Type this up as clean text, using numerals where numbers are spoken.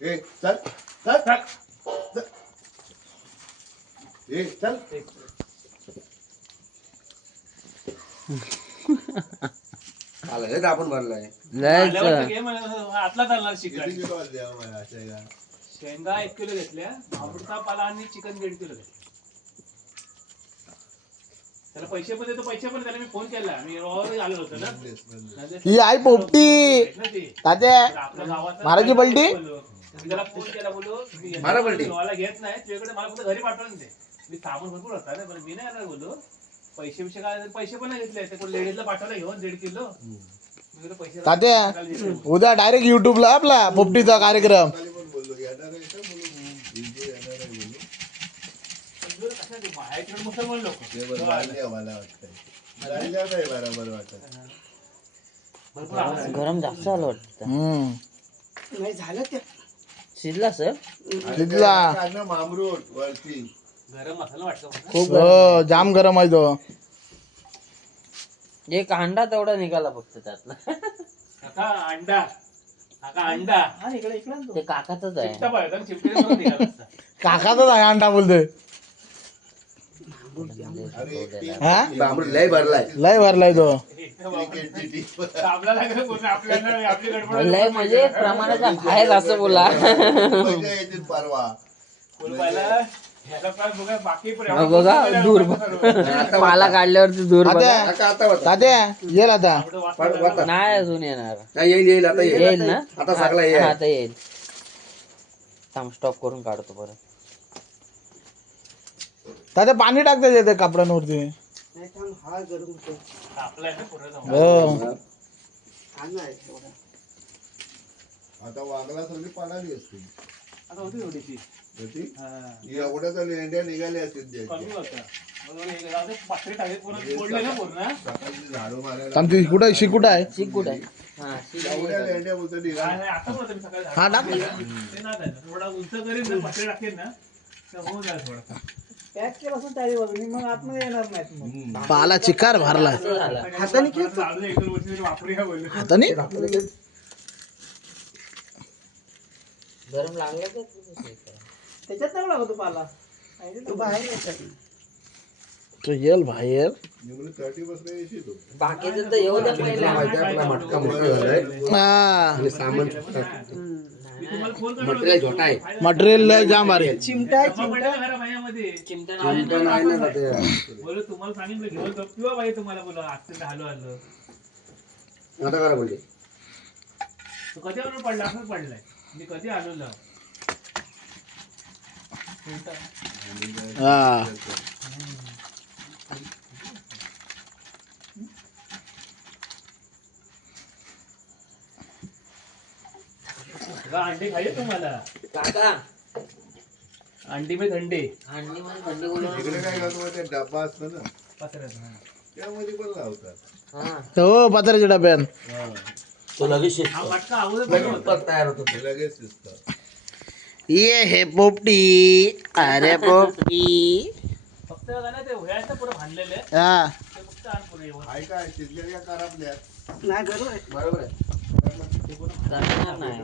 ए चल चल चल. ए चल. आला रे आपण भरलाय आतला चालणार चिकन किती किलो द्या मला शेंगा? शेंगा 1 किलो घेतल्या अमृता पाला आणि चिकन 1.5 किलो घेतलं. त्याला पैसे पण देतो पैसे पण त्याला मी फोन केला मी रोवर आलो होतो ना ही आई पोपटी तात्या आपल्या गावात महाराजी बलटी त्याला फोन केला बोललो मारा बलटी. मला घेत नाही तुझ्याकडे मला फक्त घरी पाठवून दे मी सामान भरपूर होता ना पण मी नाही येणार बोललो पैसे विषय काय पैसे पण नाही घेतले ते कोण लेडीजला पाठवला घेऊन 1.5 किलो मी पैसे तात्या उद्या डायरेक्ट युट्यूबला आपला पोपटीचा कार्यक्रम खाली पण बोललो येणार आहे का बोलू हिंदू येणार आहे बोलू बाहेर मुसलमान लोक ते बरं मला वाटतंय जायला नाही बरोबर वाटत भरपूर आवाज गरम जास्त झालं वाटतं. नाही झालं ते शिजला सर तिथला मामरूट वरती गरम मसाला वाटतो खूप जाम गरम आहे तो. एक अंडा तेवढा निघाला फक्त त्यातला. काका अंडा काका अंडा हा इकडे इकडे ते काकाच आहे. चिपटा पाहिजे चिपटे निघाला असता काकाचाच आहे अंडा बोलतोय. अरे हा बांबूड लय भरलाय. लय भरलाय तो. क्रिकेटची टीम आपल्याला आपल्याला आपली गडबड लय म्हणजे प्रमाणाच्या बाहेर असं बोला. मजा येते परवा बोलवायला ह्याचा काय बघा बाकी बघा दूर पाला काढल्यावरती दूर बघा. तात्या आता होता. तात्या येईल आता. नाही अजून येणार. नाही, येईल आता येईल ना आता सगळा येईल. हा, आता येईल. थांब स्टॉप करून काढतो परत. तात्या पाणी टाकता येते कपड्यांवरती. नाही थांब हा गरम होतो आपला आहे ना पुढे जाऊन हो हा नाही एवढा आता वागला सगळी पाणाली असते आता होती थोडीशी होती? हा. एवढ्या तर लेंड्या निघाल्या असतील कमी त्याच्या. होता बरोबर आहे. जाऊ दे, पाखरे टाकले पूर्ण फोडले ना पूर्ण सकाळची झाडू मारायला आमची कुठं शिकुट आहे. शिक कुठं आहे? हा, शिक आहे. एवढ्या लेंड्या बोलतो काय निघाल्या. नाही, आता बोलतो मी सकाळी हा, टाक. ते नाही जायचं. थोडा उंच करेन ना पाखरे टाकेन ना तर होऊन जाईल थोडं पॅक केलं असं त्याही बाजूनी मग आतमध्ये येणार नाहीत मग पाला चिकार भरला असं झालं. हाताने केलं? चालू एक दोन वर्षी वापरूया बोललो हाताने गरम लागलं का? त्याच्यात नाही लागतो पाला तू बाहेर येतात तो येईल बाहेर. निघून 30 बसला येशी तो. बाकीचं तर येऊ द्या पहिला. माहिती आहे, आपला मटका मोठा झालाय. हा आणि सामान मी तुम्हाला फोन करतो मटेरियल छोटा आहे. मटेरियल लय जाम भारी. चिमटा आहे, जमा चिमटा पडलं घरा माझ्यामध्ये चिमटा चिमटा नाही ना तात्या. बोलो तुम्हाला सांगितलं घेऊन जाऊ किंवा बाई तुम्हाला बोला आजचं हलो हलो आता करा बोलले. तो कधी आणून पडला असंच पडलाय मी कधी आलो ना हा अंडे खायचे तुम्हाला काका अंडी में थंडे अंडी मध्ये थंडी बोलून इकडे काय करतो माहिती आहे? डब्बा असतो ना पसरत हा. त्यामध्ये पण लावतात. हा हो पत्राच्या डब्यान. हा. तो लगेच हा मटका अगोदर लगेच बनवला होता. तयार होतो. ते लगेच दिसतं. ये हे पोपटी. अरे पोपटी. फक्त का ना ते व्हायचं पुढे बांधलेले ते हा फक्त आण पुढे येऊन. काय काय शिजलेल्या करापल्या नाही बरोबर आहे बरोबर आहे. करणार नाही.